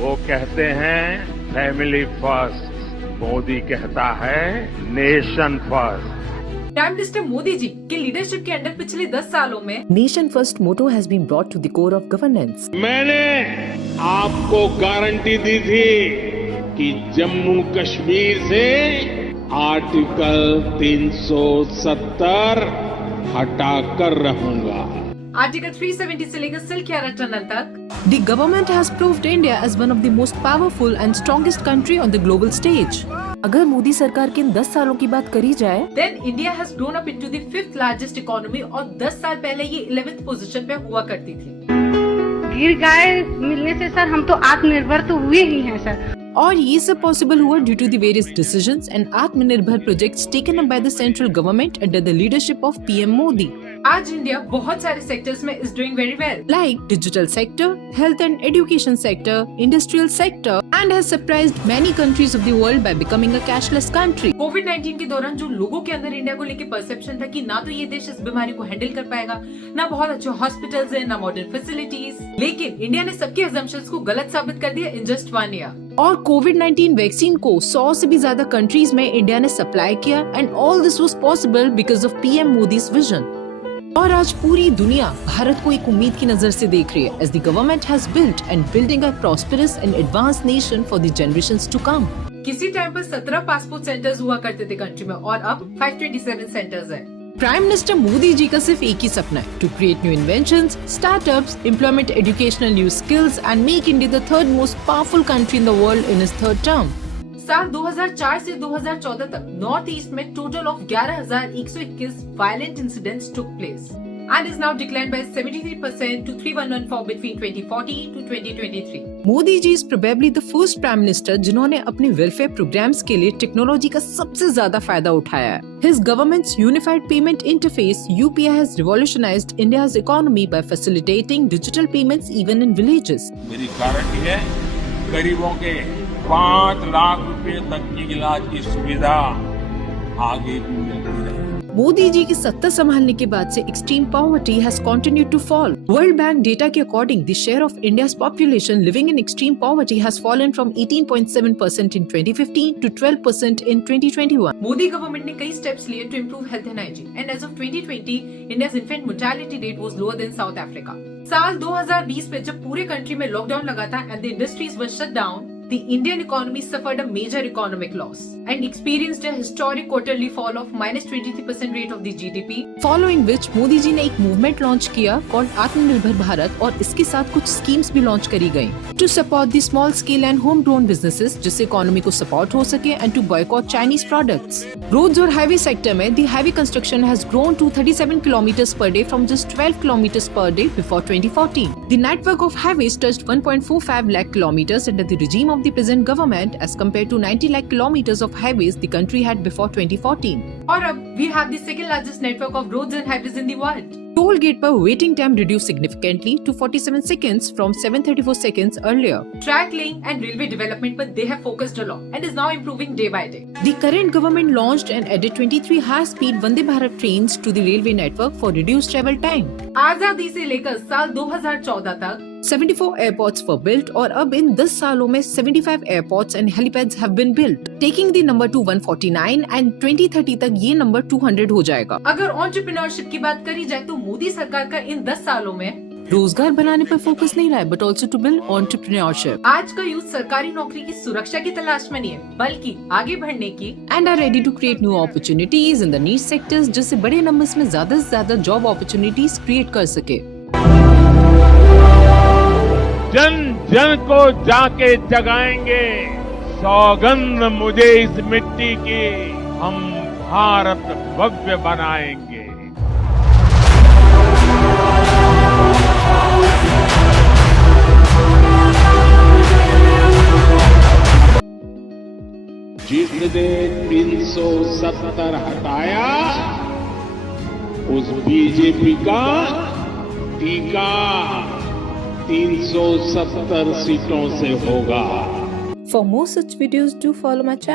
वो कहते हैं फैमिली फर्स्ट, मोदी कहता है nation first. Prime minister Modi ji के लीडरशिप के अंडर पिछले 10 सालों में Nation First motto has been brought to the core of governance. मैंने आपको गारंटी दी थी कि जम्मू कश्मीर से आर्टिकल 370 हटाकर रहूंगा। आर्टिकल 370 से लेकर सिल्क टनल तक The government has proved India as one of the most powerful and strongest country on the global stage. अगर मोदी सरकार के इन 10 सालों की बात करी जाए, then India has grown up into the 5th largest economy और 10 साल पहले ये 11th पोजीशन पे हुआ करती थी। गिर गाय मिलने से सर हम तो आत्मनिर्भर तो हुए ही हैं सर। और ये सब पॉसिबल हुआ due to the various decisions and Atmanirbhar projects taken up by the central government under the leadership of PM Modi. आज इंडिया बहुत सारे सेक्टर्स में is doing very well, like digital sector, health and education sector, industrial sector, and has surprised many countries of the world by becoming a cashless country. कोविड-19 के दौरान जो लोगों के अंदर इंडिया को लेके परसेप्शन था कि ना तो ये देश इस बीमारी को हैंडल कर पाएगा, ना बहुत अच्छे हॉस्पिटल्स हैं, ना मॉडर्न फैसिलिटीज, लेकिन इंडिया ने सबके असम्पशंस को गलत साबित कर दिया इन जस्ट 1 ईयर। और कोविड-19 वैक्सीन को 100 से भी ज्यादा कंट्रीज में इंडिया ने सप्लाई किया and all this was possible because of PM Modi's vision. और आज पूरी दुनिया भारत को एक उम्मीद की नजर से देख रही है, as the government has built and building a prosperous and advanced nation for the generations to come. किसी टाइम पर 17 पासपोर्ट सेंटर्स हुआ करते थे कंट्री में और अब 527 सेंटर्स हैं। प्राइम मिनिस्टर मोदी जी का सिर्फ एक ही सपना है, to create new inventions, startups, implement educational new skills and make India the third most powerful country in the world in his third term. साल 2004 से 2014 तक नॉर्थ ईस्ट में total of 11,121 violent incidents took place and is now declined by 73% to 3,114 between 2014 to 2023. Modi ji is probably the first prime minister जिन्होंने अपने welfare programmes के लिए technology का सबसे ज्यादा फायदा उठाया है। His government's unified payment interface UPI has revolutionized India's economy by facilitating digital payments even in villages. मेरी गारंटी है गरीबों के 5 लाख रुपए तक की इलाज की सुविधा आगे भी मिलती रहे। मोदी जी की सत्ता संभालने के बाद से extreme poverty has continued to fall. World Bank data के according the share of India's population living in extreme poverty has fallen from 18.7% in 2015 to 12% in 2021। Modi government ने कई स्टेप्स लिए to improve health and hygiene and as of 2020 India's infant mortality rate was lower than South Africa. साल 2020 में जब पूरे country में lockdown लगा था and the industries were shut down, the Indian economy suffered a major economic loss and experienced a historic quarterly fall of -23% rate of the GDP. Following which Modi ji ने एक movement launch किया called आत्मनिर्भर भारत और इसके साथ कुछ स्कीम्स भी launch करी गयी to support the small scale and home grown businesses, जिससे इकोनॉमी को सपोर्ट हो सके and to boycott Chinese products. Roads और हाईवे सेक्टर में the highway construction has grown to 37 kilometres per day from just 12 kilometres per day before 2014। The network of highways touched 1.45 lakh kilometers under the regime of the present government as compared to 90 lakh kilometers of highways the country had before 2014. और अब we have the second largest network of roads and highways in the world. Toll gate पर waiting time reduced significantly to 47 seconds from 734 seconds earlier. Track laying and railway development पर they have focused a lot and is now improving day by day. The current government launched and added 23 high-speed Vande Bharat trains to the railway network for reduced travel time. आजादी से लेकर साल 2014 तक 74 airports were built और अब इन 10 सालों में 75 airports and helipads have been built, taking the number to 149 and 2030 तक ये नंबर 200 हो जाएगा। अगर एंटरप्रेन्योरशिप की बात करी जाए तो मोदी सरकार का इन 10 सालों में रोजगार बनाने पर फोकस नहीं रहा है but also to build entrepreneurship. आज का यूथ सरकारी नौकरी की सुरक्षा की तलाश में नहीं है बल्कि आगे बढ़ने की and are ready to create new opportunities in the niche sectors, जिससे बड़े नंबर्स में ज्यादा से ज्यादा जॉब अपॉर्चुनिटीज क्रिएट कर सके। जन जन को जाके जगाएंगे, सौगंध मुझे इस मिट्टी की, हम भारत भव्य बनाएंगे। जिसने 370 हटाया उस बीजेपी का टीका 370 सीटों से होगा। For more such videos, do follow my channel.